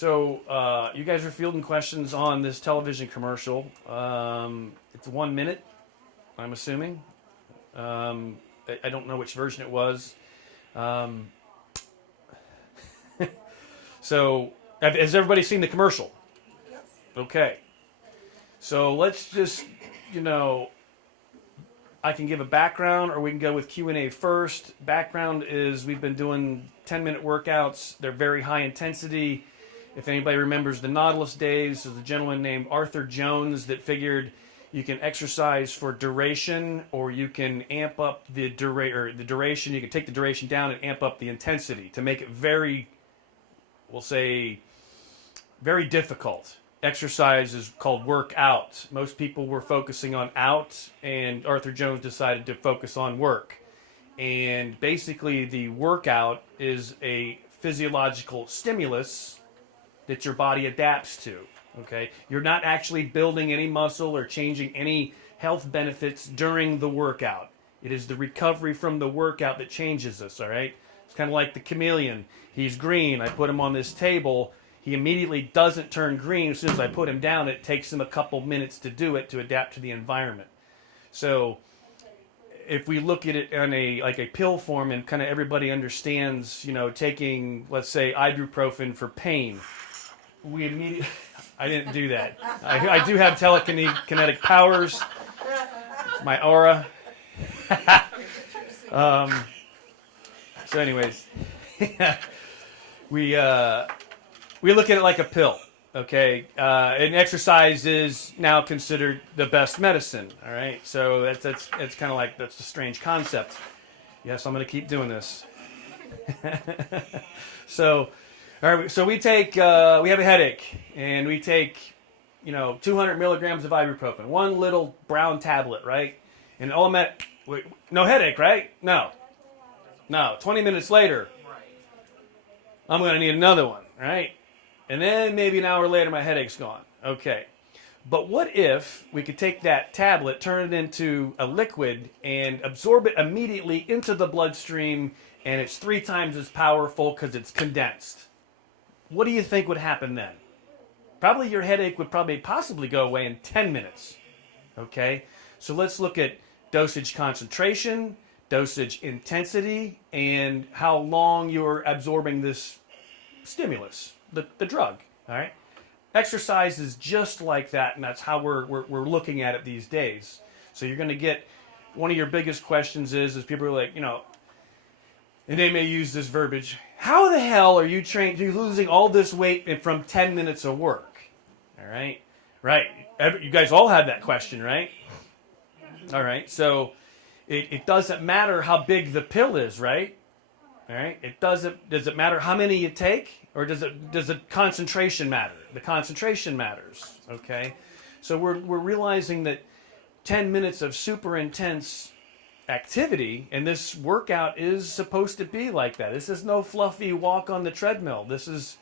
So you guys are fielding questions on this television commercial. It's 1 minute, I'm assuming. I don't know which version it was. Um, so has everybody seen the commercial? Yes. Okay. So let's just, I can give a background, or we can go with Q&A first. Background is we've been doing 10-minute workouts. They're very high intensity. If anybody remembers the Nautilus days, there's a gentleman named Arthur Jones that figured you can exercise for duration, or you can amp up the duration. You can take the duration down and amp up the intensity to make it very, we'll say, very difficult. Exercise is called work out. Most people were focusing on out, and Arthur Jones decided to focus on work. And basically, the workout is a physiological stimulus that your body adapts to. Okay, you're not actually building any muscle or changing any health benefits during the workout. It is the recovery from the workout that changes us. All right, it's kind of like the chameleon. He's green. I put him on this table. He immediately doesn't turn green as soon as I put him down. It takes him a couple minutes to do it, to adapt to the environment. So if we look at it in a pill form, and kind of everybody understands, taking, let's say, ibuprofen for pain, we immediately... I didn't do that. I do have telekinetic powers. It's my aura. So anyways, we look at it like a pill, okay? And exercise is now considered the best medicine, all right? So it's kind of like, that's a strange concept. Yes, I'm going to keep doing this. So, all right, so we have a headache, and we take, 200 milligrams of ibuprofen, one little brown tablet, right? And no headache, right? No. 20 minutes later, I'm going to need another one, right? And then maybe an hour later, my headache's gone. Okay. But what if we could take that tablet, turn it into a liquid, and absorb it immediately into the bloodstream, and it's 3 times as powerful because it's condensed? What do you think would happen then? Probably your headache would possibly go away in 10 minutes. Okay? So let's look at dosage concentration, dosage intensity, and how long you're absorbing this stimulus, the drug. All right? Exercise is just like that, and that's how we're looking at it these days. So you're going to get, one of your biggest questions is people are like, and they may use this verbiage, how the hell are you you're losing all this weight from 10 minutes of work? All right? Right. You guys all have that question, right? All right. So it doesn't matter how big the pill is, right? All right. Does it matter how many you take, or does the concentration matter? The concentration matters. Okay. So we're realizing that 10 minutes of super intense activity, and this workout is supposed to be like that. This is no fluffy walk on the treadmill. This is,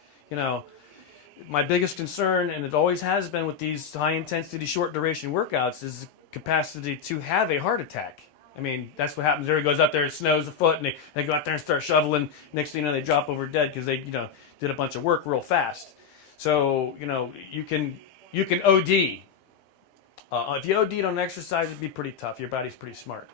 my biggest concern, and it always has been with these high intensity, short duration workouts, is the capacity to have a heart attack. I mean, that's what happens. Everybody goes out there and snows a foot, and they go out there and start shoveling. Next thing you know, they drop over dead because they, did a bunch of work real fast. So, you can OD. If you OD'd on exercise, it'd be pretty tough. Your body's pretty smart.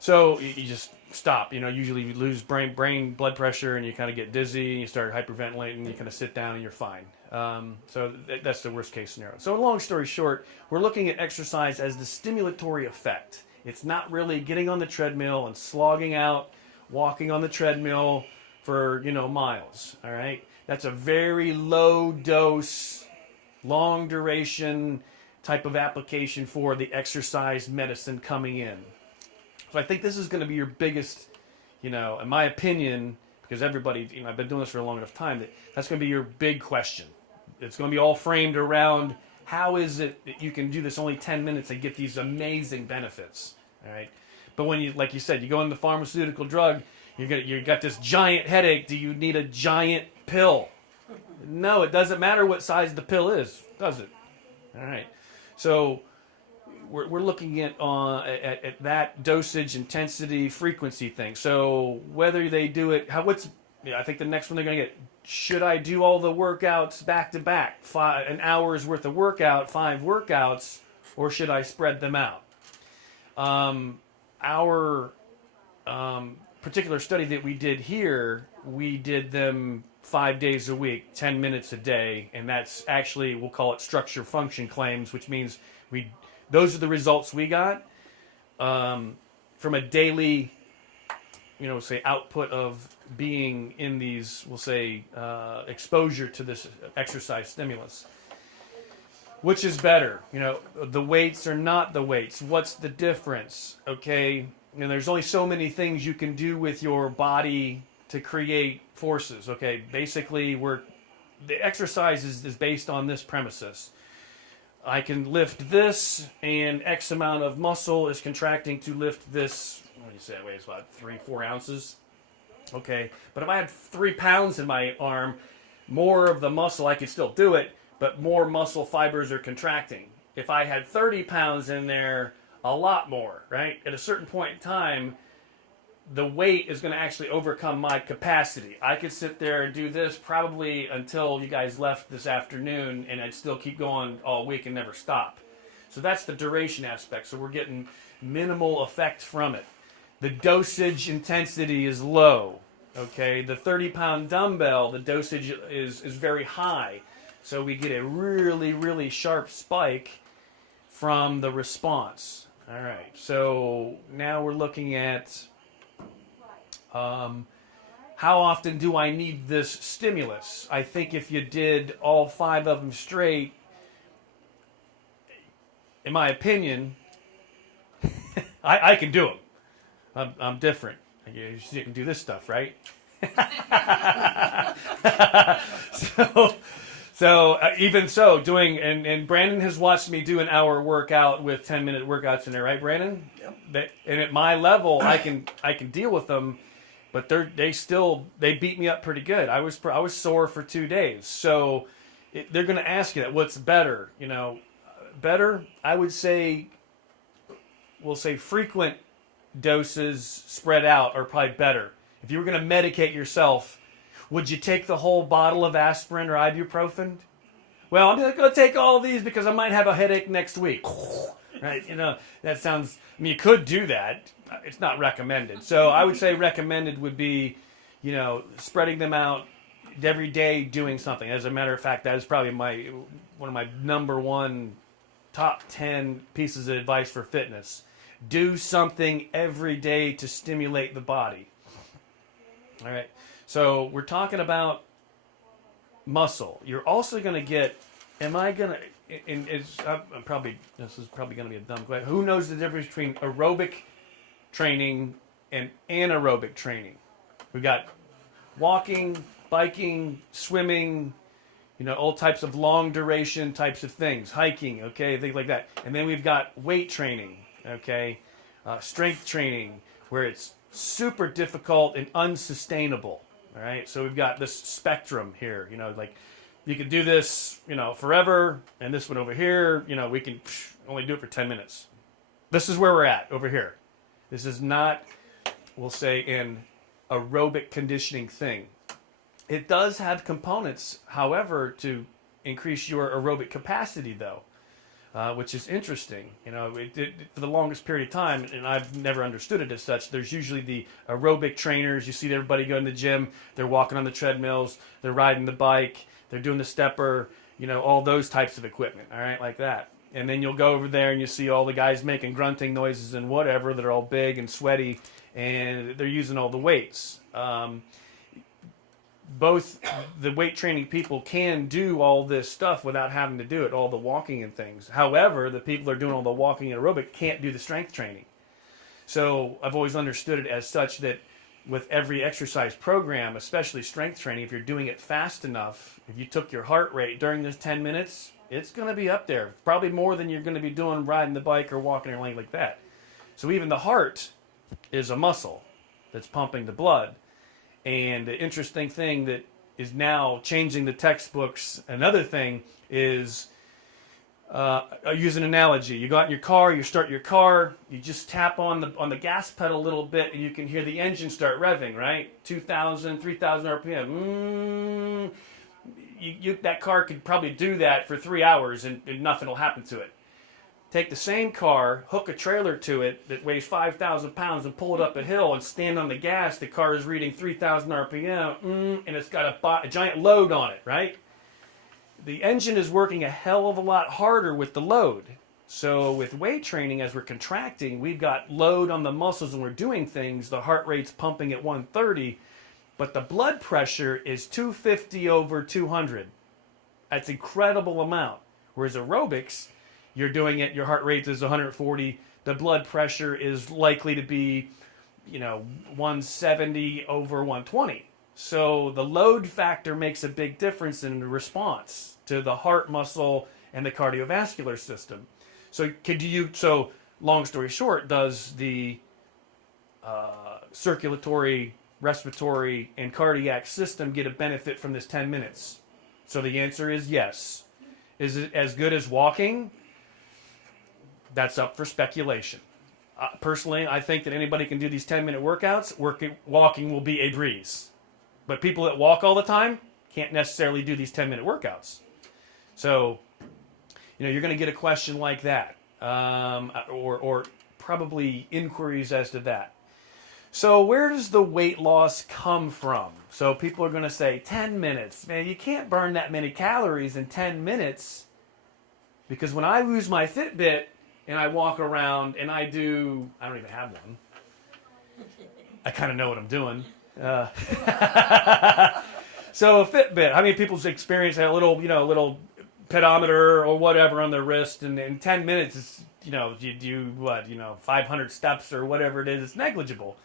So you just stop. Usually you lose brain blood pressure, and you kind of get dizzy, and you start hyperventilating. You kind of sit down, and you're fine. So that's the worst case scenario. So long story short, we're looking at exercise as the stimulatory effect. It's not really getting on the treadmill and slogging out, walking on the treadmill for miles. All right, that's a very low dose, long duration type of application for the exercise medicine coming in. So I think this is going to be your biggest, in my opinion, because everybody, I've been doing this for a long enough time, that's going to be your big question. It's going to be all framed around how is it that you can do this only 10 minutes and get these amazing benefits, all right? But when you, like you said, you go in the pharmaceutical drug, you got this giant headache. Do you need a giant pill? No, it doesn't matter what size the pill is, does it? All right. So we're looking at that dosage, intensity, frequency thing. So whether they do it, I think the next one they're going to get should I do all the workouts back to back, an hour's worth of workout, 5 workouts, or should I spread them out? Our particular study that we did here, we did them 5 days a week, 10 minutes a day, and that's actually, we'll call it structure function claims, which means those are the results we got from a daily, say output of being in these, we'll say, exposure to this exercise stimulus. Which is better? The weights are not the weights. What's the difference? Okay, there's only so many things you can do with your body to create forces. Okay, basically, the exercise is based on this premises. I can lift this, and X amount of muscle is contracting to lift this. What do you say? It weighs about 3-4 ounces. Okay, but if I had 3 pounds in my arm, more of the muscle, I could still do it, but more muscle fibers are contracting. If I had 30 pounds in there, a lot more, right? At a certain point in time, the weight is going to actually overcome my capacity. I could sit there and do this probably until you guys left this afternoon, and I'd still keep going all week and never stop. So that's the duration aspect. So we're getting minimal effect from it. The dosage intensity is low. Okay, the 30-pound dumbbell, the dosage is very high. So we get a really, really sharp spike from the response. All right, so now we're looking at how often do I need this stimulus? I think if you did all 5 of them straight, in my opinion, I can do them. I'm different. You can do this stuff, right? So even so, doing and Brandon has watched me do an hour workout with 10-minute workouts in there, right, Brandon? Yep. And at my level, I can deal with them, but they beat me up pretty good. I was sore for 2 days, so they're going to ask you that. What's better? Better. I would say, we'll say frequent doses spread out are probably better. If you were going to medicate yourself, would you take the whole bottle of aspirin or ibuprofen? Well, I'm not going to take all of these because I might have a headache next week. Right? That sounds, you could do that. It's not recommended. So I would say recommended would be, spreading them out every day, doing something. As a matter of fact, that is probably one of my number one top 10 pieces of advice for fitness. Do something every day to stimulate the body. All right. So we're talking about muscle. You're also going to get, this is probably going to be a dumb question. Who knows the difference between aerobic training and anaerobic training? We've got walking, biking, swimming, all types of long duration types of things, hiking, okay, things like that. And then we've got weight training, okay, strength training, where it's super difficult and unsustainable. All right, so we've got this spectrum here. Like you can do this, forever, and this one over here, we can only do it for 10 minutes. This is where we're at over here. This is not, we'll say, an aerobic conditioning thing. It does have components, however, to increase your aerobic capacity, though, which is interesting. For the longest period of time, and I've never understood it as such, there's usually the aerobic trainers. You see everybody go in the gym, they're walking on the treadmills, they're riding the bike, they're doing the stepper, all those types of equipment, all right, like that. And then you'll go over there and you see all the guys making grunting noises and whatever that are all big and sweaty, and they're using all the weights. Both the weight training people can do all this stuff without having to do it, all the walking and things. However, the people that are doing all the walking and aerobic can't do the strength training. So I've always understood it as such that with every exercise program, especially strength training, if you're doing it fast enough, if you took your heart rate during this 10 minutes, it's going to be up there. Probably more than you're going to be doing riding the bike or walking or anything like that. So even the heart is a muscle that's pumping the blood. And the interesting thing that is now changing the textbooks, another thing is I'll use an analogy. You go out in your car, you start your car, you just tap on the gas pedal a little bit, and you can hear the engine start revving, right? 2,000, 3,000 RPM. That car could probably do that for 3 hours, and nothing will happen to it. Take the same car, hook a trailer to it that weighs 5,000 pounds, and pull it up a hill and stand on the gas. The car is reading 3,000 RPM, and it's got a giant load on it, right? The engine is working a hell of a lot harder with the load. So with weight training, as we're contracting, we've got load on the muscles and we're doing things. The heart rate's pumping at 130, but the blood pressure is 250 over 200. That's an incredible amount. Whereas aerobics, you're doing it, your heart rate is 140, the blood pressure is likely to be, 170 over 120. So the load factor makes a big difference in the response to the heart muscle and the cardiovascular system. So long story short, does the circulatory, respiratory, and cardiac system get a benefit from this 10 minutes? So the answer is yes. Is it as good as walking? That's up for speculation. Personally, I think that anybody can do these 10-minute workouts. Walking will be a breeze. But people that walk all the time can't necessarily do these 10-minute workouts. So, you're going to get a question like that, or probably inquiries as to that. So where does the weight loss come from? So people are going to say, 10 minutes. Man, you can't burn that many calories in 10 minutes. Because when I use my Fitbit and I walk around and I don't even have one. I kind of know what I'm doing. So a Fitbit, how many people's experience a little pedometer or whatever on their wrist, and in 10 minutes, it's, you do 500 steps or whatever it is, it's negligible.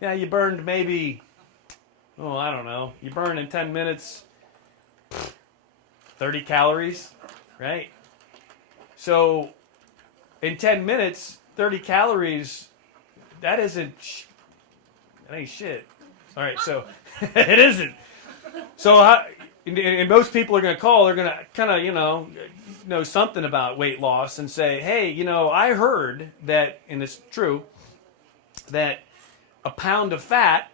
Yeah, you burned maybe, I don't know, you burn in 10 minutes 30 calories, right? So in 10 minutes, 30 calories, that ain't shit. All right, so it isn't. So, and most people are going to call, they're going to kind of, know something about weight loss and say, hey, I heard that, and it's true, that a pound of fat,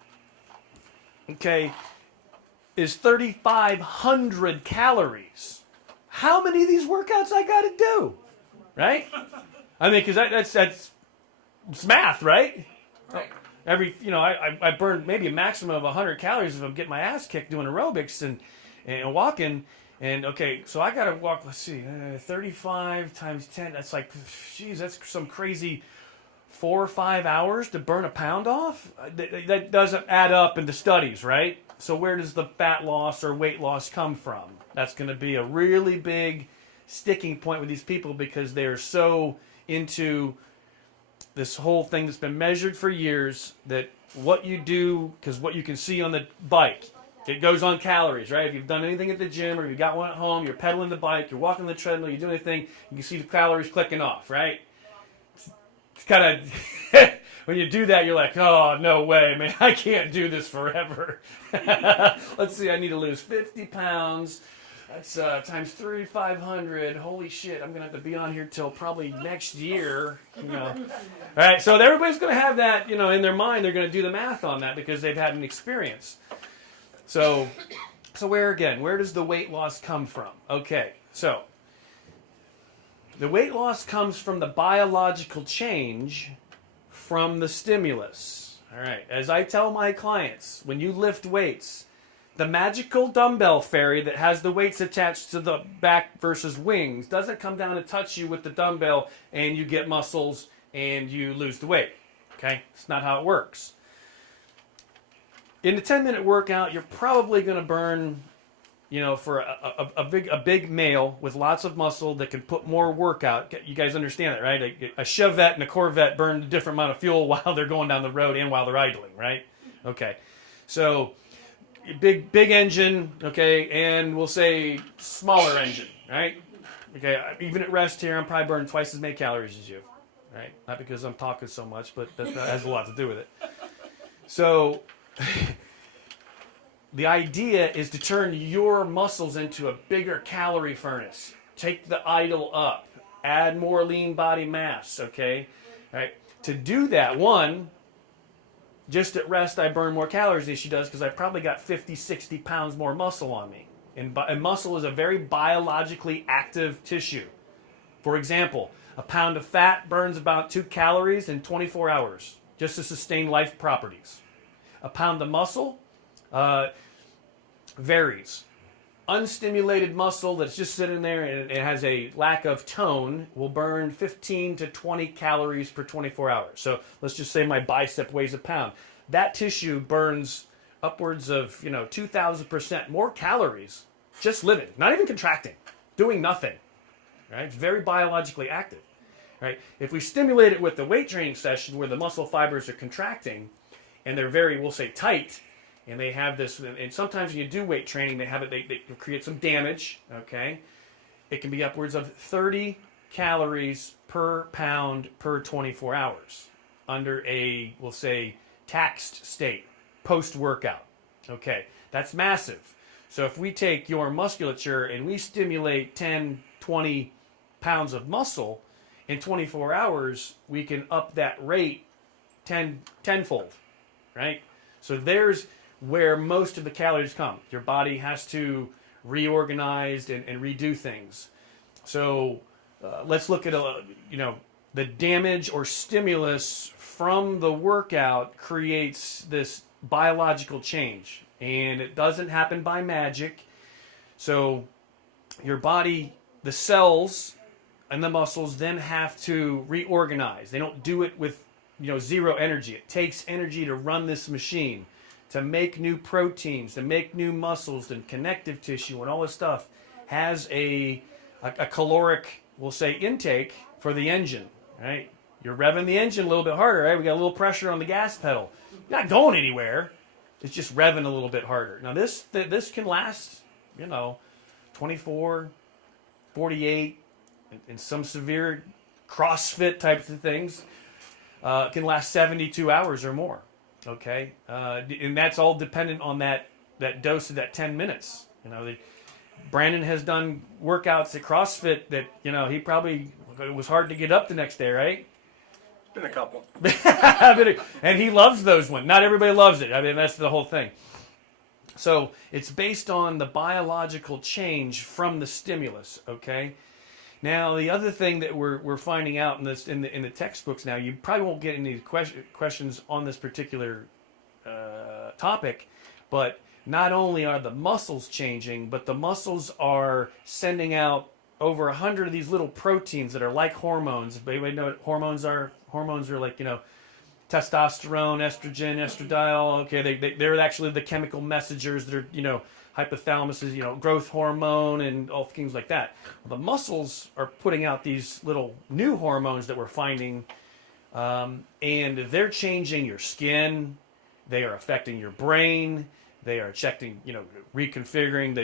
is 3,500 calories. How many of these workouts I got to do? Right? I mean, because that's math, right? Right. I burned maybe a maximum of 100 calories if I'm getting my ass kicked doing aerobics and walking. And so I got to walk, 35 times 10. That's like, geez, that's some crazy 4 or 5 hours to burn a pound off. That doesn't add up into studies, right? So where does the fat loss or weight loss come from? That's going to be a really big sticking point with these people because they're so into this whole thing that's been measured for years, that what you do, because what you can see on the bike, it goes on calories, right? If you've done anything at the gym or you've got one at home, you're pedaling the bike, you're walking the treadmill, you're doing anything, you can see the calories clicking off, right? It's kind of, when you do that, you're like, oh, no way, man, I can't do this forever. Let's see, I need to lose 50 pounds. That's times 3,500. Holy shit, I'm going to have to be on here till probably next year. All right, so everybody's going to have that, in their mind. They're going to do the math on that because they've had an experience. So where does the weight loss come from? Okay, so the weight loss comes from the biological change from the stimulus. All right, as I tell my clients, when you lift weights, the magical dumbbell fairy that has the weights attached to the back versus wings doesn't come down and touch you with the dumbbell and you get muscles and you lose the weight. Okay? It's not how it works. In the 10-minute workout, you're probably going to burn, for a big male with lots of muscle that can put more work out. You guys understand that, right? A Chevette and a Corvette burn a different amount of fuel while they're going down the road and while they're idling, right? Okay. So big engine, and we'll say smaller engine, right? Okay, even at rest here, I'm probably burning twice as many calories as you, right? Not because I'm talking so much, but that has a lot to do with it. So the idea is to turn your muscles into a bigger calorie furnace. Take the idle up. add more lean body mass, okay? All right. To do that, one, just at rest, I burn more calories than she does because I probably got 50, 60 pounds more muscle on me. And muscle is a very biologically active tissue. For example, a pound of fat burns about 2 calories in 24 hours just to sustain life properties. A pound of muscle varies. Unstimulated muscle that's just sitting there and it has a lack of tone will burn 15 to 20 calories per 24 hours. So let's just say my bicep weighs a pound. That tissue burns upwards of 2,000% more calories just living, not even contracting, doing nothing. Right? It's very biologically active. Right? If we stimulate it with the weight training session where the muscle fibers are contracting and they're very, we'll say, tight, and they have this, and sometimes when you do weight training, they have it, they create some damage, okay? It can be upwards of 30 calories per pound per 24 hours under a, we'll say, taxed state, post-workout, okay? That's massive. So if we take your musculature and we stimulate 10, 20 pounds of muscle, in 24 hours, we can up that rate tenfold, right? So there's where most of the calories come. Your body has to reorganize and redo things. So let's look at the damage or stimulus from the workout creates this biological change, and it doesn't happen by magic. So your body, the cells and the muscles then have to reorganize. They don't do it with zero energy. It takes energy to run this machine, to make new proteins, to make new muscles and connective tissue and all this stuff has a caloric, we'll say, intake for the engine, right? You're revving the engine a little bit harder, right? We got a little pressure on the gas pedal. You're not going anywhere. It's just revving a little bit harder. Now this can last, 24, 48, and some severe CrossFit types of things can last 72 hours or more. Okay, and that's all dependent on that dose of that 10 minutes. Brandon has done workouts at CrossFit that it was hard to get up the next day, right? It's been a couple. And he loves those ones. Not everybody loves it. I mean, that's the whole thing. So it's based on the biological change from the stimulus. Okay. Now, the other thing that we're finding out in the textbooks now, you probably won't get any questions on this particular topic, but not only are the muscles changing, but the muscles are sending out over 100 of these little proteins that are like hormones. Anybody know what hormones are? Hormones are like, testosterone, estrogen, estradiol. Okay, they're actually the chemical messengers that are, hypothalamus is, growth hormone and all things like that. Well, the muscles are putting out these little new hormones that we're finding, and they're changing your skin. They are affecting your brain. They are reconfiguring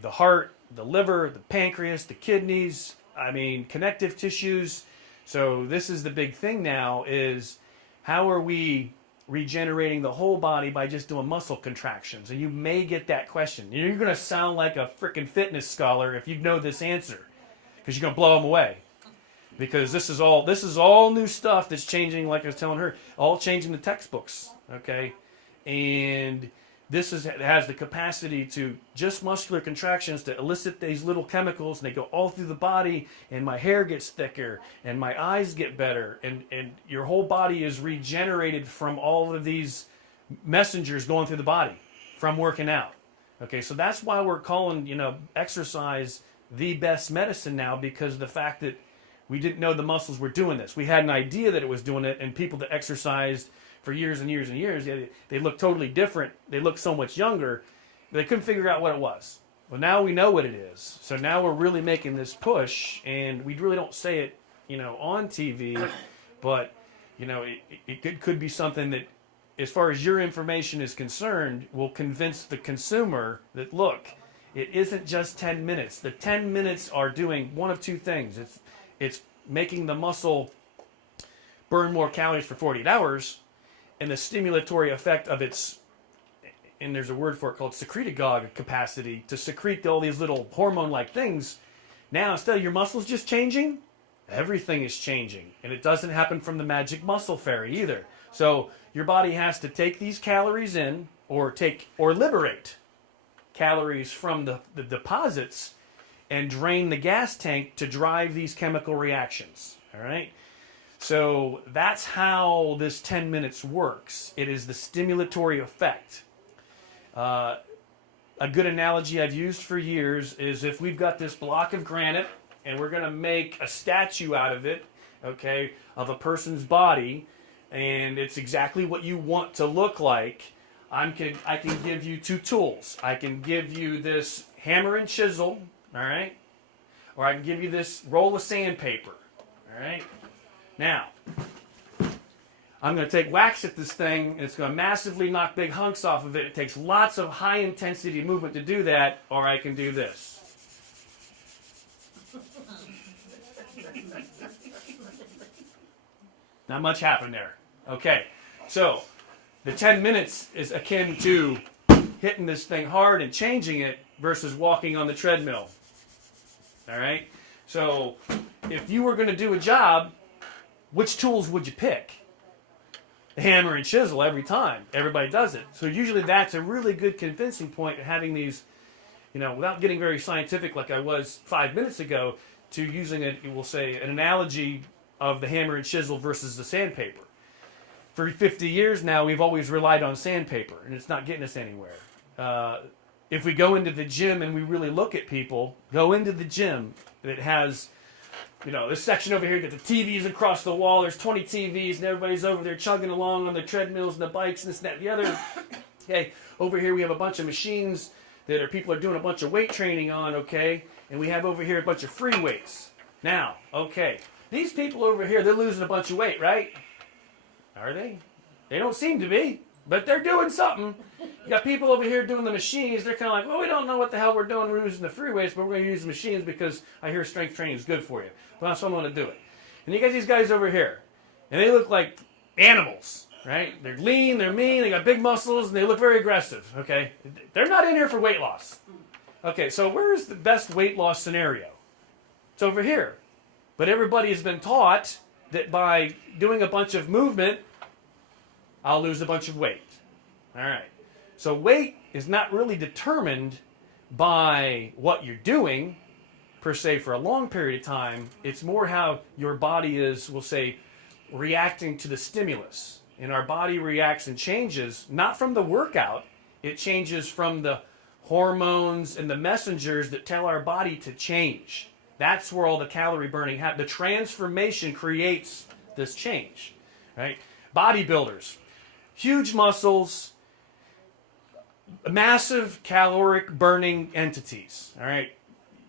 the heart, the liver, the pancreas, the kidneys. I mean, connective tissues. So this is the big thing now is how are we regenerating the whole body by just doing muscle contractions? And you may get that question. You're going to sound like a freaking fitness scholar if you know this answer, because you're going to blow them away. Because this is all new stuff that's changing. Like I was telling her, all changing the textbooks. Okay, and this has the capacity to just muscular contractions to elicit these little chemicals, and they go all through the body, and my hair gets thicker, and my eyes get better, and your whole body is regenerated from all of these messengers going through the body from working out. Okay, so that's why we're calling, exercise the best medicine now, because of the fact that we didn't know the muscles were doing this. We had an idea that it was doing it, and people that exercised for years and years and years, they look totally different. They look so much younger. They couldn't figure out what it was. Well, now we know what it is. So now we're really making this push, and we really don't say it, on TV, but, it could be something that, as far as your information is concerned, will convince the consumer that, look, it isn't just 10 minutes. The 10 minutes are doing one of two things. It's making the muscle burn more calories for 48 hours, and the stimulatory effect of its, and there's a word for it called secretagogue capacity to secrete all these little hormone-like things. Now, instead of your muscles just changing, everything is changing. And it doesn't happen from the magic muscle fairy either. So your body has to take these calories in or liberate calories from the deposits and drain the gas tank to drive these chemical reactions. All right? So that's how this 10 minutes works. It is the stimulatory effect. A good analogy I've used for years is if we've got this block of granite and we're going to make a statue out of it, okay, of a person's body, and it's exactly what you want to look like, I can give you two tools. I can give you this hammer and chisel, all right, or I can give you this roll of sandpaper, all right. Now, I'm going to take wax at this thing, and it's going to massively knock big hunks off of it. It takes lots of high-intensity movement to do that, or I can do this. Not much happened there. Okay, so the 10 minutes is akin to hitting this thing hard and changing it versus walking on the treadmill. All right? So if you were going to do a job, which tools would you pick? The hammer and chisel every time. Everybody does it. So usually that's a really good convincing point of having these, without getting very scientific like I was 5 minutes ago, to using we'll say, an analogy of the hammer and chisel versus the sandpaper. For 50 years now, we've always relied on sandpaper, and it's not getting us anywhere. If we go into the gym and we really look at people, go into the gym that has... this section over here, got the TVs across the wall. There's 20 TVs, and everybody's over there chugging along on the treadmills and the bikes and this, that, and the other. Okay, over here we have a bunch of machines that people are doing a bunch of weight training on, okay? And we have over here a bunch of free weights. Now, okay, these people over here, they're losing a bunch of weight, right? Are they? They don't seem to be, but they're doing something. You got people over here doing the machines. They're kind of like, well, we don't know what the hell we're doing. We're using the free weights, but we're going to use the machines because I hear strength training is good for you. Well, so I'm going to do it. And you got these guys over here, and they look like animals, right? They're lean, they're mean, they got big muscles, and they look very aggressive, okay? They're not in here for weight loss. Okay, so where's the best weight loss scenario? It's over here. But everybody has been taught that by doing a bunch of movement, I'll lose a bunch of weight. All right. So weight is not really determined by what you're doing, per se, for a long period of time. It's more how your body is, we'll say, reacting to the stimulus. And our body reacts and changes, not from the workout. It changes from the hormones and the messengers that tell our body to change. That's where all the calorie burning happens. The transformation creates this change. Right? Bodybuilders, huge muscles, massive caloric burning entities. All right,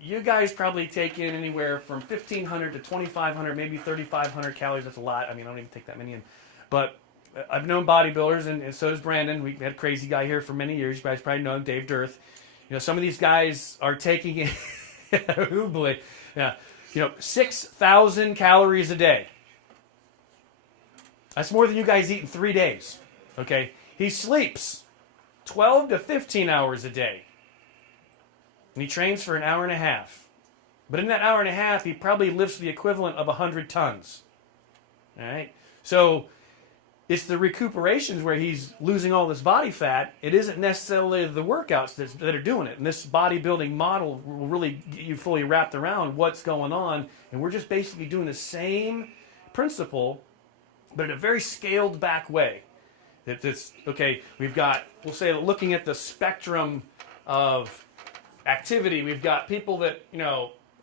you guys probably take in anywhere from 1,500 to 2,500, maybe 3,500 calories. That's a lot. I mean, I don't even take that many in. But I've known bodybuilders, and so does Brandon. We had a crazy guy here for many years. You guys probably know him, Dave Dirth. Some of these guys are taking in, oh boy, yeah, 6,000 calories a day. That's more than you guys eat in 3 days. Okay, he sleeps 12 to 15 hours a day. And he trains for an hour and a half. But in that hour and a half, he probably lifts the equivalent of 100 tons. All right? So it's the recuperations where he's losing all this body fat. It isn't necessarily the workouts that are doing it. And this bodybuilding model will really get you fully wrapped around what's going on. And we're just basically doing the same principle, but in a very scaled back way. Okay, we've got, we'll say, looking at the spectrum of activity, we've got people that,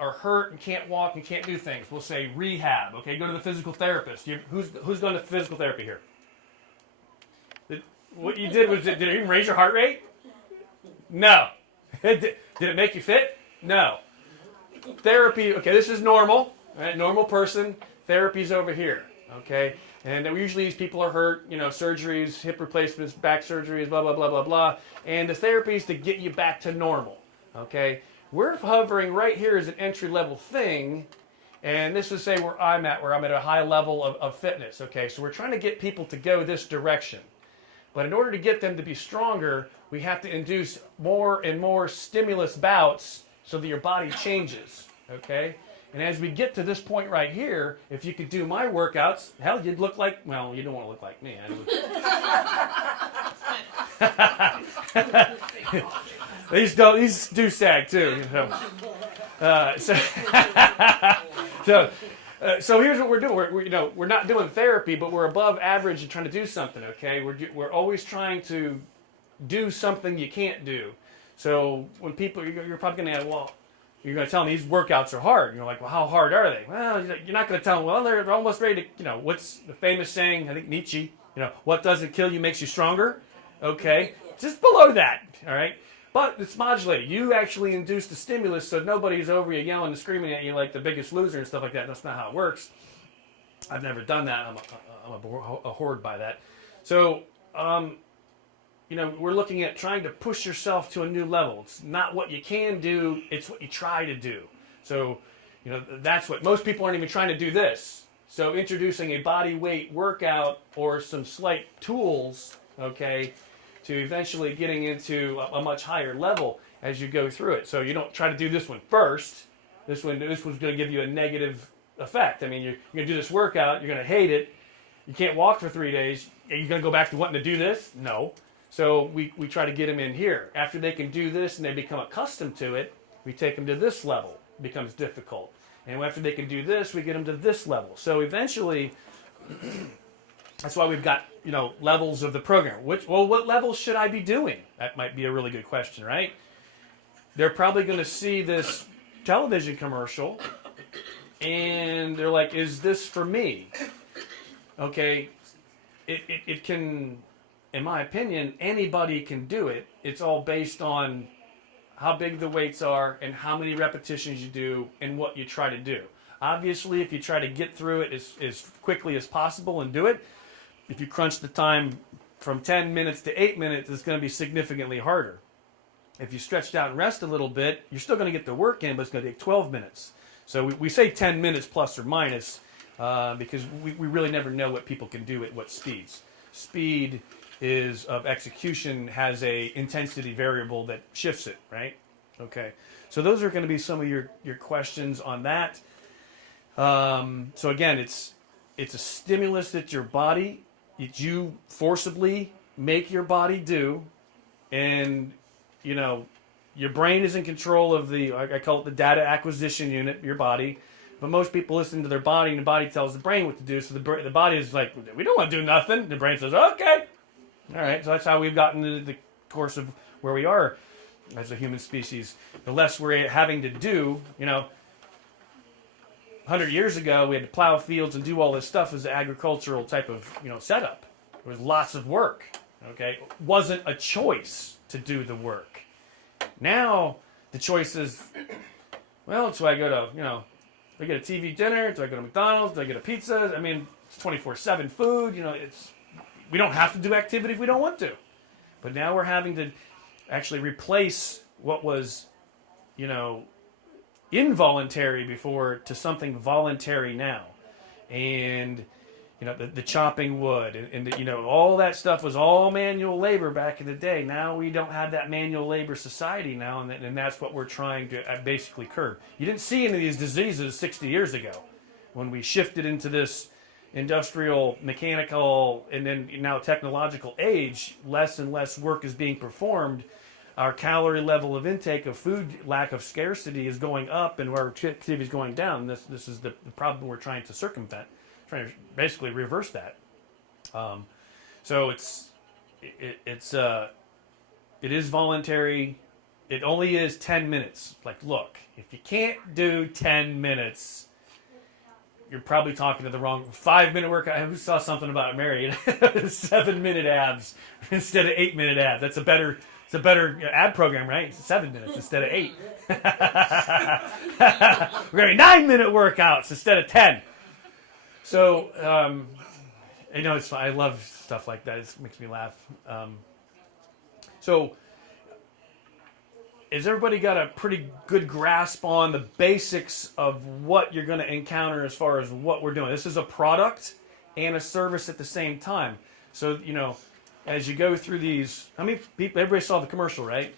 are hurt and can't walk and can't do things. We'll say rehab. Okay, go to the physical therapist. Who's going to physical therapy here? What you did was, did it even raise your heart rate? No. Did it make you fit? No. Therapy, okay, this is normal, right? Normal person. Therapy's over here, okay? And usually these people are hurt, surgeries, hip replacements, back surgeries, blah, blah, blah, blah, blah. And the therapy is to get you back to normal, okay? We're hovering right here as an entry-level thing, and this would say where I'm at a high level of fitness, okay? So we're trying to get people to go this direction. But in order to get them to be stronger, we have to induce more and more stimulus bouts so that your body changes, okay? And as we get to this point right here, if you could do my workouts, hell, you'd look like, well, you don't want to look like me. These do sag too. So here's what we're doing. We're not doing therapy, but we're above average and trying to do something. Okay, we're always trying to do something you can't do. So when people, you're probably going to ask, well, you're going to tell them these workouts are hard. You're like, well, how hard are they? Well, you're not going to tell them, well, they're almost ready to, what's the famous saying, I think Nietzsche, what doesn't kill you makes you stronger. Okay, just below that, all right? But it's modulated. You actually induce the stimulus so nobody's over you yelling and screaming at you like the Biggest Loser and stuff like that. That's not how it works. I've never done that. I'm a horde by that. So, we're looking at trying to push yourself to a new level. It's not what you can do, it's what you try to do. So, that's what most people aren't even trying to do this. So introducing a body weight workout or some slight tools, okay, to eventually getting into a much higher level as you go through it. So you don't try to do this one first. This one's going to give you a negative effect. I mean, you're going to do this workout, you're going to hate it. You can't walk for 3 days. Are you going to go back to wanting to do this? No. So we try to get them in here. After they can do this and they become accustomed to it, we take them to this level. It becomes difficult. And after they can do this, we get them to this level. So eventually, that's why we've got, levels of the program. What levels should I be doing? That might be a really good question, right? They're probably going to see this television commercial, and they're like, is this for me? Okay, it can, in my opinion, anybody can do it. It's all based on how big the weights are and how many repetitions you do and what you try to do. Obviously, if you try to get through it as quickly as possible and do it, if you crunch the time from 10 minutes to 8 minutes, it's going to be significantly harder. If you stretch out and rest a little bit, you're still going to get the work in, but it's going to take 12 minutes. So we say 10 minutes plus or minus because we really never know what people can do at what speeds. Speed is of execution has a intensity variable that shifts it, right? Okay. So those are going to be some of your questions on that. So again, it's a stimulus that your body, you forcibly make your body do, and your brain is in control of I call it the data acquisition unit, your body. But most people listen to their body, and the body tells the brain what to do. So the body is like, we don't want to do nothing. The brain says, okay. All right. So that's how we've gotten to the course of where we are as a human species. The less we're having to do, 100 years ago, we had to plow fields and do all this stuff as an agricultural type of, setup. There was lots of work, okay? It wasn't a choice to do the work. Now, the choice is, well, do I go to, do I get a TV dinner? Do I go to McDonald's? Do I get a pizza? I mean, it's 24/7 food. We don't have to do activity if we don't want to. But now we're having to actually replace what was, involuntary before to something voluntary now. And, the chopping wood and all that stuff was all manual labor back in the day. Now we don't have that manual labor society now, and that's what we're trying to basically curb. You didn't see any of these diseases 60 years ago when we shifted into this industrial, mechanical, and then now technological age. Less and less work is being performed. Our calorie level of intake of food, lack of scarcity, is going up, and our activity is going down. This is the problem we're trying to circumvent, trying to basically reverse that. So it is voluntary. It only is 10 minutes. Like, look, if you can't do 10 minutes, you're probably talking to the wrong 5-minute workout. Who saw something about Mary? 7-minute abs instead of 8-minute abs. It's a better ad program, right? It's 7 minutes instead of 8. We're going to be 9-minute workouts instead of 10. So, it's fun. I love stuff like that. It makes me laugh. So, has everybody got a pretty good grasp on the basics of what you're going to encounter as far as what we're doing? This is a product and a service at the same time. So, as you go through these, how many people, everybody saw the commercial, right?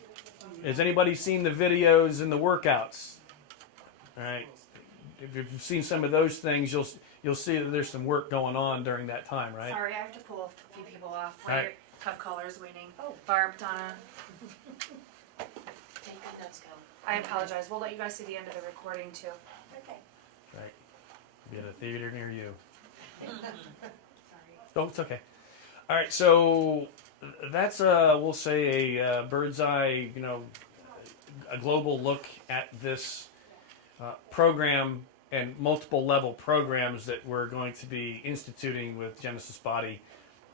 Has anybody seen the videos and the workouts? All right. if you've seen some of those things, you'll see that there's some work going on during that time, right? Sorry, I have to pull a few people off. All right. Tough callers waiting. Oh, Barb, Donna. Take good notes, go. I apologize. We'll let you guys see the end of the recording too. Okay. Right. Be at a theater near you. Sorry. Oh, it's okay. All right, so that's we'll say a bird's eye, a global look at this program and multiple level programs that we're going to be instituting with Genesis Body,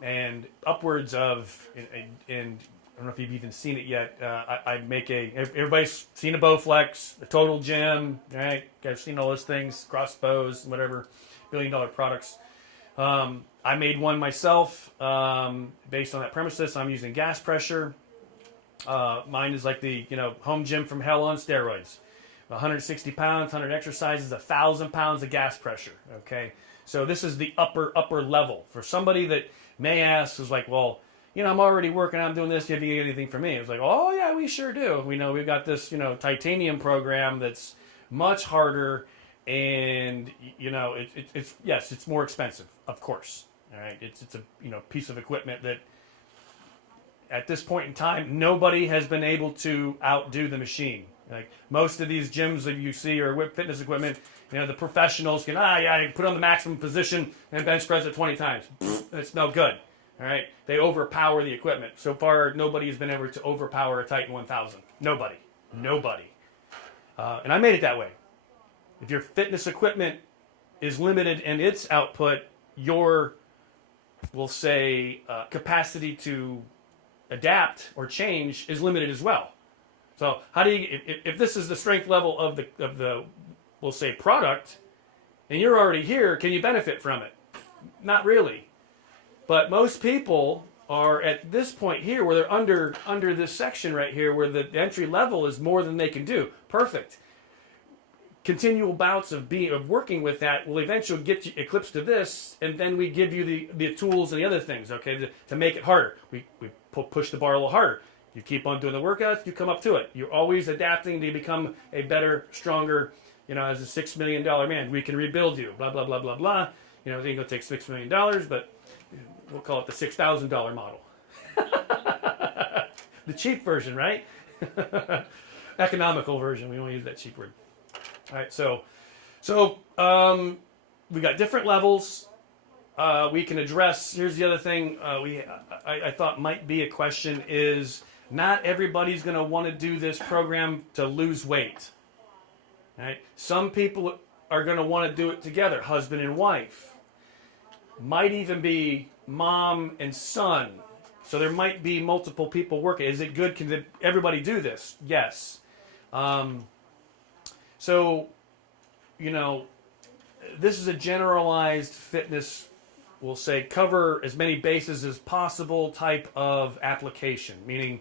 and upwards of, and I don't know if you've even seen it yet. I make everybody's seen a Bowflex, a Total Gym, right? Guys seen all those things, crossbows, whatever, $1 billion products. I made one myself based on that premises. I'm using gas pressure. Mine is like the home gym from hell on steroids. 160 pounds, 100 exercises, 1,000 pounds of gas pressure. Okay, so this is the upper level for somebody that may ask is like, well, I'm already working. I'm doing this. Do you get anything for me? It's like, oh yeah, we sure do. We know we've got this titanium program that's much harder. And it's more expensive, of course. All right, it's a piece of equipment that at this point in time nobody has been able to outdo the machine. Like most of these gyms that you see are fitness equipment. The professionals can put on the maximum position and bench press it 20 times. It's no good. All right, they overpower the equipment. So far, nobody has been able to overpower a Titan 1000. Nobody. And I made it that way. If your fitness equipment is limited in its output, your, we'll say, capacity to adapt or change is limited as well. So how do you, if this is the strength level of the we'll say product, and you're already here, can you benefit from it? Not really. But most people are at this point here where they're under this section right here where the entry level is more than they can do. Perfect. Continual bouts of working with that will eventually get you eclipsed to this, and then we give you the tools and the other things, okay, to make it harder. We push the bar a little harder. You keep on doing the workouts, you come up to it. You're always adapting to become a better, stronger, as a $6 million man. We can rebuild you, blah, blah, blah, blah, blah. It ain't going to take $6 million, but we'll call it the $6,000 model. The cheap version, right? Economical version. We don't use that cheap word. All right, so we got different levels. We can address. Here's the other thing. I thought might be a question is not everybody's going to want to do this program to lose weight. All right, some people are going to want to do it together, husband and wife. Might even be mom and son. So there might be multiple people working. Is it good? Can everybody do this? Yes. So, this is a generalized fitness, we'll say, cover as many bases as possible type of application, meaning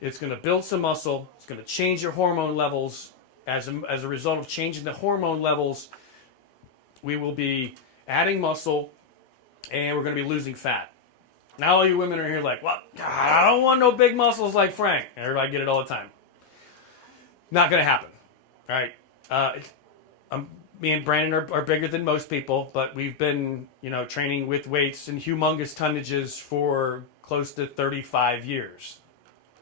it's going to build some muscle, it's going to change your hormone levels. As a result of changing the hormone levels, we will be adding muscle and we're going to be losing fat. Now all you women are here like, well, I don't want no big muscles like Frank. Everybody get it all the time. Not going to happen. All right. Me and Brandon are bigger than most people, but we've been, training with weights and humongous tonnages for close to 35 years.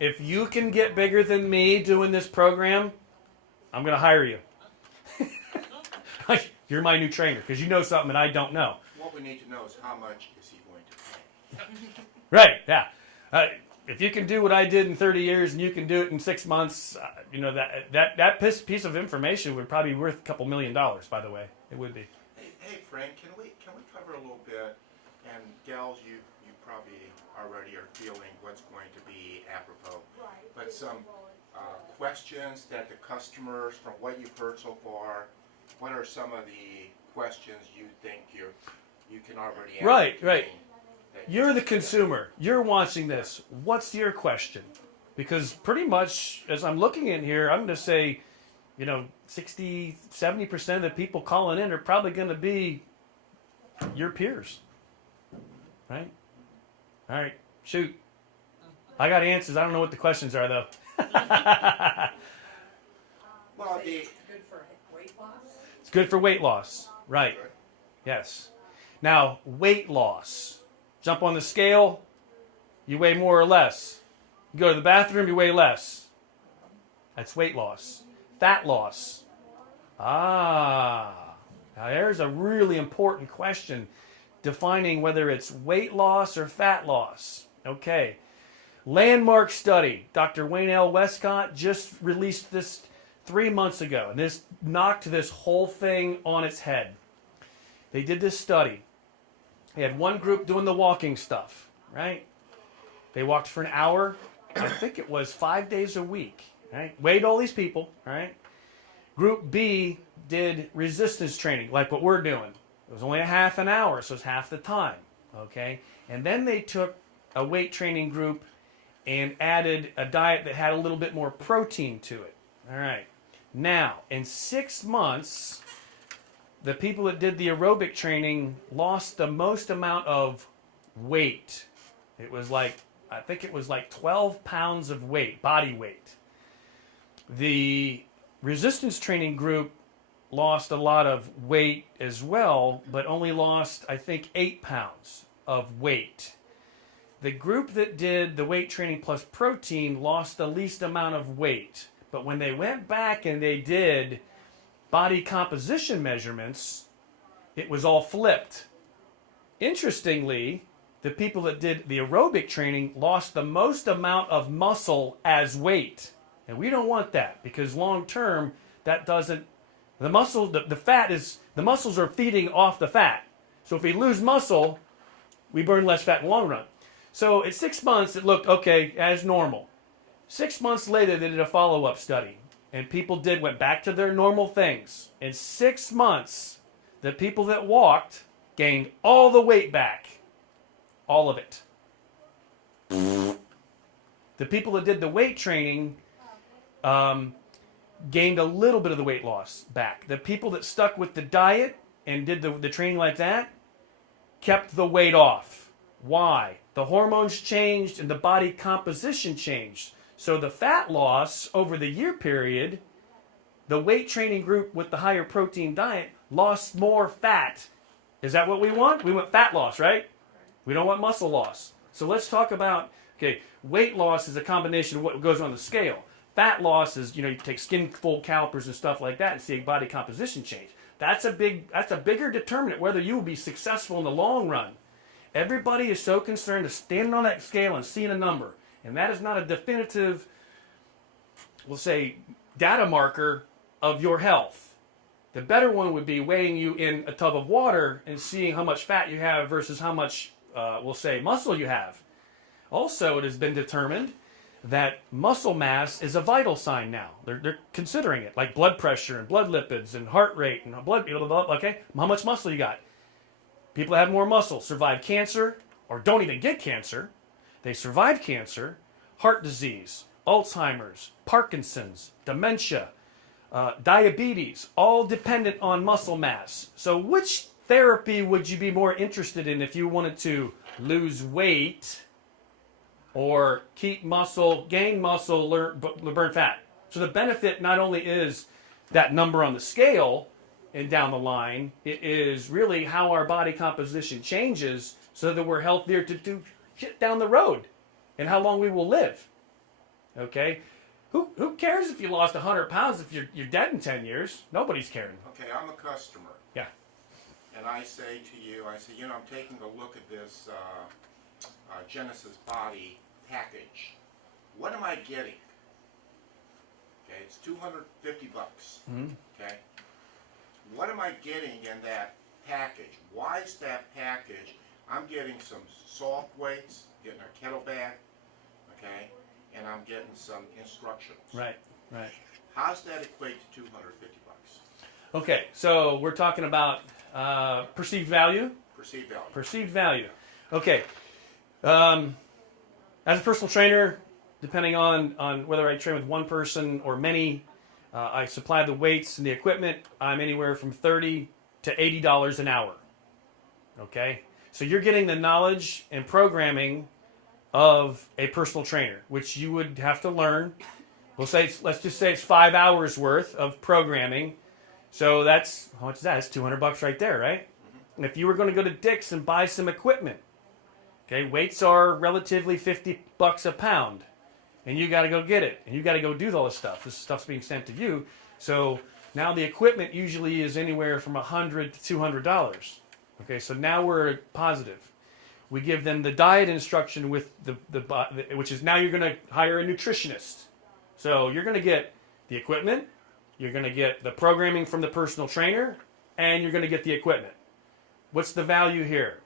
If you can get bigger than me doing this program, I'm going to hire you. You're my new trainer because you know something that I don't know. What we need to know is how much is he going to pay? Right, yeah. If you can do what I did in 30 years and you can do it in 6 months, that piece of information would probably be worth a couple $1 million, by the way. It would be. Hey Frank, can we cover a little bit? And gals, you probably already are feeling what's going to be apropos. But some questions that the customers, from what you've heard so far, what are some of the questions you think you can already answer? Right. You're the consumer. You're watching this. What's your question? Because pretty much, as I'm looking in here, I'm going to say, 60, 70% of the people calling in are probably going to be your peers. Right? All right. Shoot. I got answers. I don't know what the questions are, though. Well, Say it's good for weight loss? It's good for weight loss. Right. Good. Yes. Now, weight loss. Jump on the scale, you weigh more or less. You go to the bathroom, you weigh less. That's weight loss. Fat loss. Now there's a really important question defining whether it's weight loss or fat loss. Okay. Landmark study. Dr. Wayne L. Westcott just released this 3 months ago, and this knocked this whole thing on its head. They did this study. They had one group doing the walking stuff, right? They walked for an hour. I think it was 5 days a week, right? Weighed all these people, right? Group B did resistance training, like what we're doing. It was only a half an hour, so it's half the time, okay? And then they took a weight training group and added a diet that had a little bit more protein to it. All right. Now, in 6 months, the people that did the aerobic training lost the most amount of weight. It was like, I think it was like 12 pounds of weight, body weight. The resistance training group lost a lot of weight as well, but only lost, I think, 8 pounds of weight. The group that did the weight training plus protein lost the least amount of weight. But when they went back and they did body composition measurements, it was all flipped. Interestingly, the people that did the aerobic training lost the most amount of muscle as weight. And we don't want that, because long term, that doesn't, the muscle, the fat is, the muscles are feeding off the fat. So if we lose muscle, we burn less fat in the long run. So at 6 months, it looked okay, as normal. 6 months later, they did a follow-up study, and people went back to their normal things. In 6 months, the people that walked gained all the weight back. All of it. The people that did the weight training gained a little bit of the weight loss back. The people that stuck with the diet and did the training like that kept the weight off. Why? The hormones changed and the body composition changed. So the fat loss over the year period, the weight training group with the higher protein diet lost more fat. Is that what we want? We want fat loss, right? We don't want muscle loss. So let's talk about, okay, weight loss is a combination of what goes on the scale. Fat loss is, you take skin fold calipers and stuff like that and see body composition change. That's a bigger determinant whether you will be successful in the long run. Everybody is so concerned with standing on that scale and seeing a number. And that is not a definitive, we'll say, data marker of your health. The better one would be weighing you in a tub of water and seeing how much fat you have versus how much, we'll say, muscle you have. Also, it has been determined that muscle mass is a vital sign now. They're considering it, like blood pressure and blood lipids and heart rate and blood, okay, how much muscle you got. People that have more muscle survive cancer or don't even get cancer. They survive cancer, heart disease, Alzheimer's, Parkinson's, dementia, diabetes, all dependent on muscle mass. So which therapy would you be more interested in if you wanted to lose weight or keep muscle, gain muscle, burn fat? So the benefit not only is that number on the scale and down the line, it is really how our body composition changes so that we're healthier to do shit down the road and how long we will live. Okay? Who cares if you lost 100 pounds if you're dead in 10 years? Nobody's caring. Okay, I'm a customer. Yeah. And I say to you, I'm taking a look at this Genesis Body package. What am I getting? Okay, it's $250. Mm-hmm. Okay. What am I getting in that package? Why is that package? I'm getting some soft weights, getting a kettlebell, okay, and I'm getting some instructions. Right. How's that equate to $250? Okay, so we're talking about perceived value. Perceived value. Perceived value. Okay. As a personal trainer, depending on whether I train with one person or many, I supply the weights and the equipment. I'm anywhere from $30 to $80 an hour. Okay? So you're getting the knowledge and programming of a personal trainer, which you would have to learn let's just say it's 5 hours worth of programming. So that's, how much is that? That's $200 right there, right? And if you were going to go to Dick's and buy some equipment, okay, weights are relatively $50 a pound, and you got to go get it, and you got to go do all this stuff. This stuff's being sent to you. So now the equipment usually is anywhere from $100 to $200. Okay, so now we're positive. We give them the diet instruction with which is now you're going to hire a nutritionist. So you're going to get the equipment, you're going to get the programming from the personal trainer, and you're going to get the equipment. What's the value here?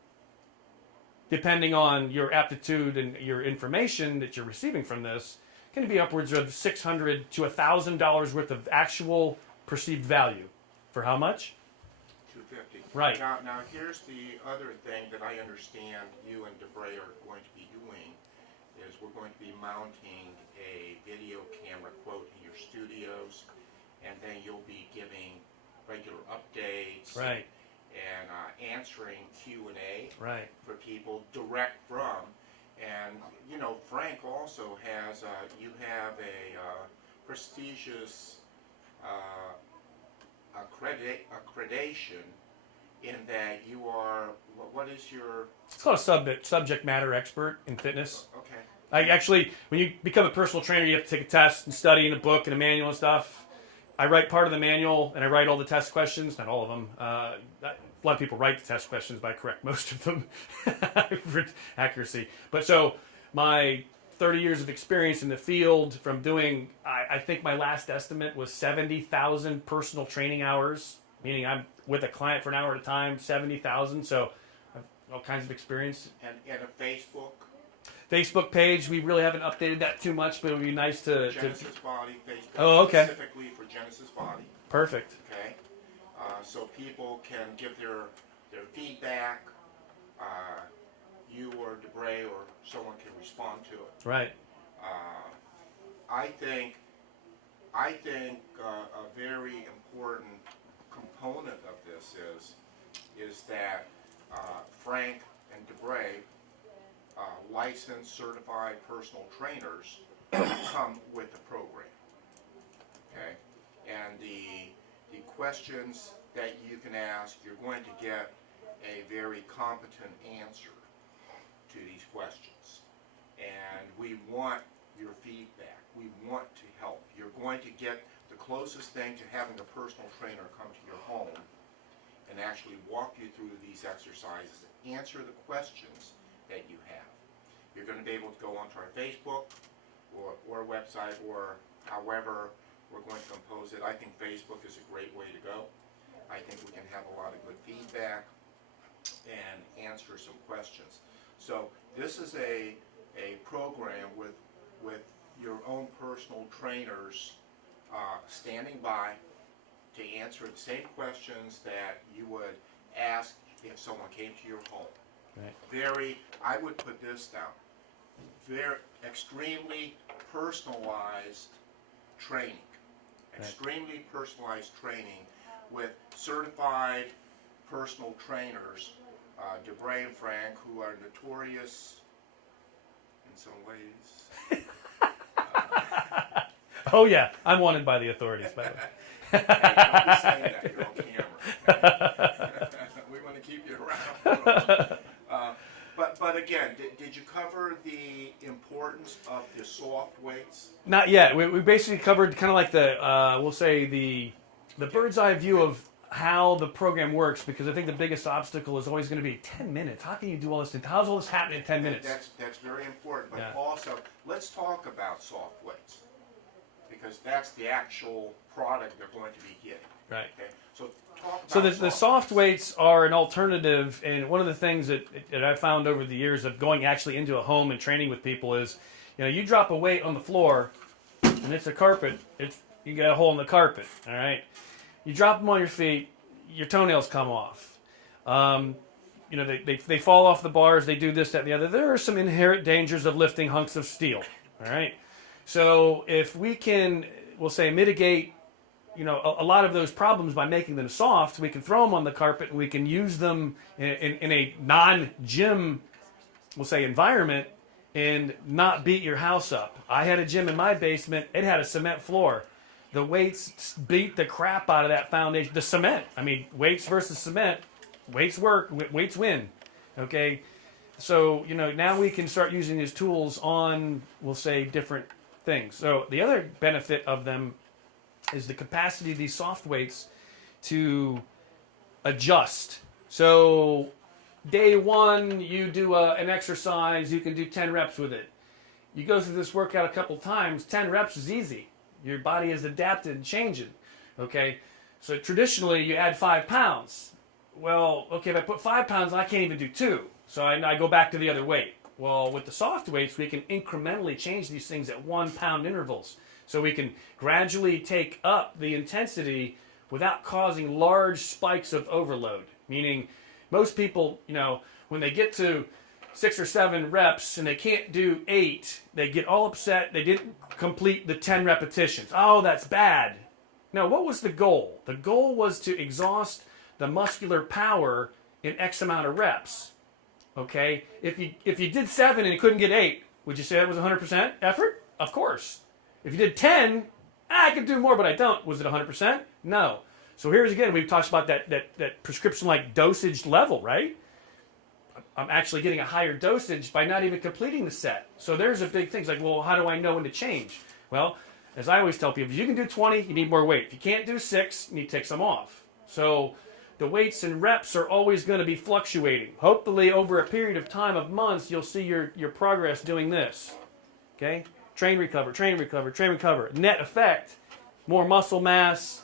Depending on your aptitude and your information that you're receiving from this, can be upwards of $600 to $1,000 worth of actual perceived value. For how much? $250. Right. Now here's the other thing that I understand you and Debray are going to be doing is we're going to be mounting a video camera, quote, in your studios, and then you'll be giving regular updates. Right. And answering Q&A Right. for people direct from. And, you know, Frank also has, you have a prestigious accreditation in that you are, what is your... It's called a subject matter expert in fitness. Okay. I actually, when you become a personal trainer, you have to take a test and study in a book and a manual and stuff. I write part of the manual, and I write all the test questions, not all of them. A lot of people write the test questions, but I correct most of them for accuracy. But so my 30 years of experience in the field from doing, I think my last estimate was 70,000 personal training hours, meaning I'm with a client for an hour at a time, 70,000. So I have all kinds of experience. And a Facebook page, we really haven't updated that too much, but it would be nice to... Genesis Body Facebook. Oh, okay. Specifically for Genesis Body. Perfect. Okay. So people can give their feedback. You or Debray or someone can respond to it. Right. I think a very important component of this is that Frank and Debray, licensed, certified personal trainers, come with the program. Okay, and the questions that you can ask, you're going to get a very competent answer to these questions. And we want your feedback. We want to help. You're going to get the closest thing to having a personal trainer come to your home and actually walk you through these exercises, answer the questions that you have. You're going to be able to go onto our Facebook or website or however we're going to compose it. I think Facebook is a great way to go. I think we can have a lot of good feedback and answer some questions. So this is a program with your own personal trainers standing by to answer the same questions that you would ask if someone came to your home. Right. I would put this down, very extremely personalized training. Right. Extremely personalized training with certified personal trainers, Debray and Frank, who are notorious in some ways. Oh yeah, I'm wanted by the authorities, by the way. Hey, don't be saying that, you're on camera. We want to keep you around. But again, did you cover the importance of the soft weights? Not yet. We basically covered kind of like we'll say the bird's eye view of how the program works, because I think the biggest obstacle is always going to be 10 minutes. How can you do all this? How's all this happen in 10 minutes? That's very important. But Yeah. also, let's talk about soft weights, because that's the actual product they're going to be getting. Right. Okay. So talk about So the soft weights are an alternative, and one of the things that I've found over the years of going actually into a home and training with people is, you drop a weight on the floor, and it's a carpet. You got a hole in the carpet. All right. You drop them on your feet, your toenails come off. They fall off the bars. They do this, that, and the other. There are some inherent dangers of lifting hunks of steel. All right. So if we can, we'll say, mitigate a lot of those problems by making them soft, we can throw them on the carpet and we can use them in a non-gym, we'll say, environment, and not beat your house up. I had a gym in my basement. It had a cement floor. The weights beat the crap out of that foundation. The cement. I mean, weights versus cement. Weights work. Weights win. Okay. So, now we can start using these tools on, we'll say, different things. So the other benefit of them is the capacity of these soft weights to adjust. So day one, you do an exercise, you can do 10 reps with it. You go through this workout a couple times, 10 reps is easy. Your body is adapted and changing. Okay? So traditionally, you add 5 pounds. Well, okay, if I put 5 pounds, I can't even do 2. So I go back to the other weight. Well, with the soft weights, we can incrementally change these things at 1 pound intervals. So we can gradually take up the intensity without causing large spikes of overload. Meaning, most people, when they get to 6 or 7 reps and they can't do 8, they get all upset. They didn't complete the 10 repetitions. Oh, that's bad. No, what was the goal? The goal was to exhaust the muscular power in X amount of reps. Okay? If you did 7 and you couldn't get 8, would you say that was 100% effort? Of course. If you did 10, I could do more, but I don't. Was it 100%? No. So here's again, we've talked about that prescription-like dosage level, right? I'm actually getting a higher dosage by not even completing the set. So there's a big thing. It's like, well, how do I know when to change? Well, as I always tell people, if you can do 20, you need more weight. If you can't do 6, you need to take some off. So the weights and reps are always going to be fluctuating. Hopefully, over a period of time of months, you'll see your progress doing this. Okay? Train, recover, train, recover, train, recover. Net effect, more muscle mass,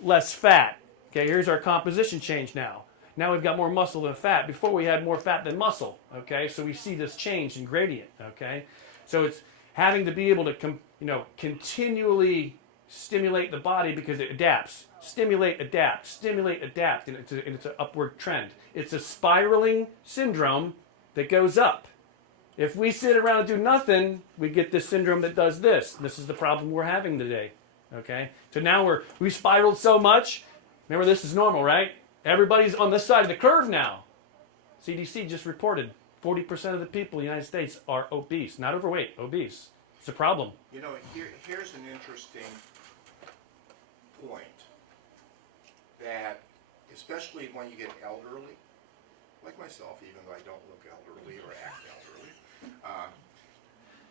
less fat. Okay, here's our composition change now. Now we've got more muscle than fat. Before we had more fat than muscle. Okay, so we see this change in gradient. Okay, so it's having to be able to continually stimulate the body because it adapts. Stimulate, adapt, and it's an upward trend. It's a spiraling syndrome that goes up. If we sit around and do nothing, we get this syndrome that does this. This is the problem we're having today. Okay? So now we spiraled so much. Remember, this is normal, right? Everybody's on this side of the curve now. CDC just reported 40% of the people in the United States are obese. Not overweight, obese. It's a problem. Here's an interesting point that, especially when you get elderly, like myself, even though I don't look elderly or act elderly,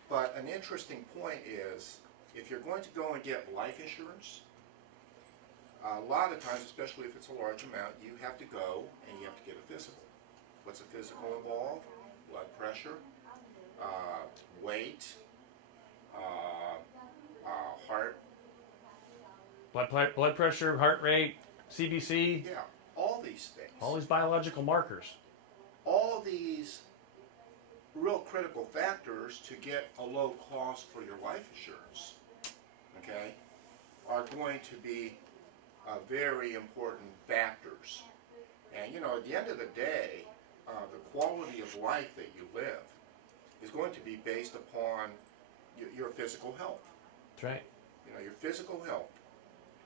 but an interesting point is, if you're going to go and get life insurance, a lot of times, especially if it's a large amount, you have to go and you have to get a physical. What's a physical involved? Blood pressure, weight, heart. Blood pressure, heart rate, CBC. Yeah, all these things. All these biological markers. All these real critical factors to get a low cost for your life insurance, okay, are going to be very important factors. And at the end of the day, the quality of life that you live is going to be based upon your physical health. That's right. Your physical health.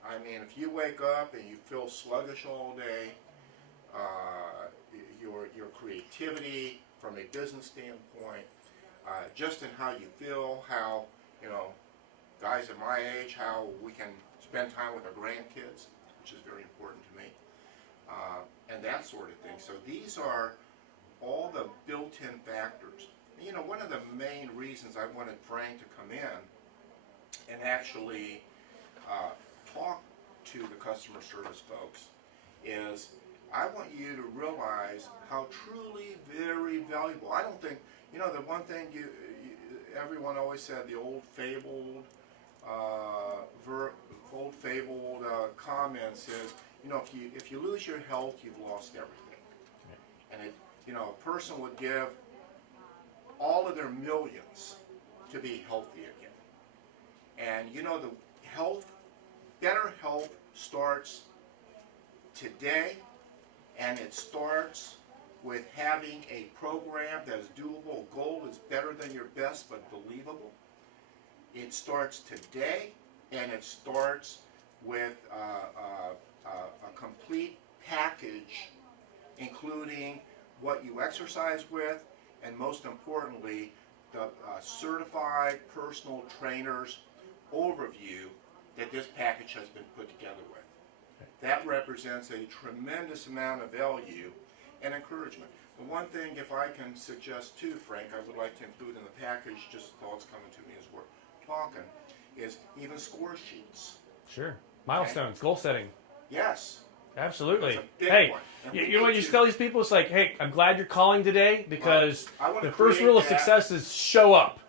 I mean, if you wake up and you feel sluggish all day, your creativity from a business standpoint, just in how you feel, how, guys at my age, how we can spend time with our grandkids, which is very important to me, and that sort of thing. So these are all the built-in factors. One of the main reasons I wanted Frank to come in and actually talk to the customer service folks is I want you to realize how truly very valuable. I don't think, the one thing everyone always said, the old fabled comments is, if you lose your health, you've lost everything. And a person would give all of their millions to be healthy again. And the better health starts today, and it starts with having a program that is doable. A goal is better than your best, but believable. It starts today, and it starts with a complete package, including what you exercise with, and most importantly, the certified personal trainer's overview that this package has been put together with. That represents a tremendous amount of value and encouragement. The one thing, if I can suggest too, Frank, I would like to include in the package, just thoughts coming to me as we're talking, is even score sheets. Sure. Milestones, goal setting. Yes. Absolutely. That's a big Hey, one. And you we know what need you to- tell these people? It's like, hey, I'm glad you're calling today because I wanna the first create rule of that. success is show up.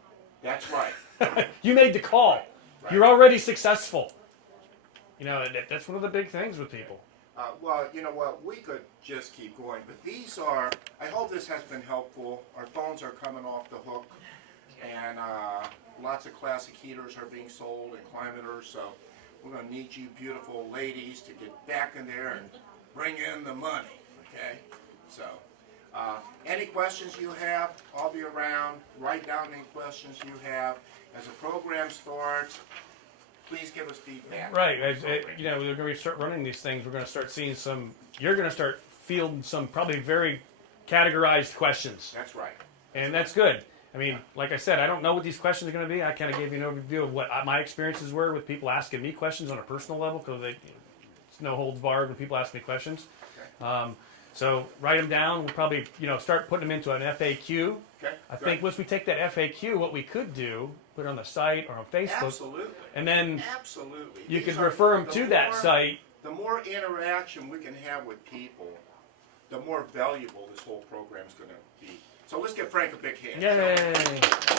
That's right. You made the call. Right. You're already successful. You know, that's one of the big things with people. Well, you know what, we could just keep going, but these are, I hope this has been helpful. Our phones are coming off the hook, and lots of classic heaters are being sold and climaters, so we're going to need you beautiful ladies to get back in there and bring in the money, okay? So, any questions you have, I'll be around. Write down any questions you have. As the program starts, please give us feedback. Right. You know, we're going to start running these things. We're going to start seeing some, you're going to start fielding some probably very categorized questions. That's right. And that's good. I mean, like I said, I don't know what these questions are going to be. I kind of gave you an overview of what my experiences were with people asking me questions on a personal level because it's no holds barred when people ask me questions. So write them down. We'll probably, start putting them into an FAQ. Okay. I good. think once we take that FAQ, what we could do, put it on the site or on Facebook, Absolutely. and then Absolutely. you These could are- refer them the to that more- site. The more interaction we can have with people, the more valuable this whole program is going to be. So let's give Frank a big hand. shall we? Yay!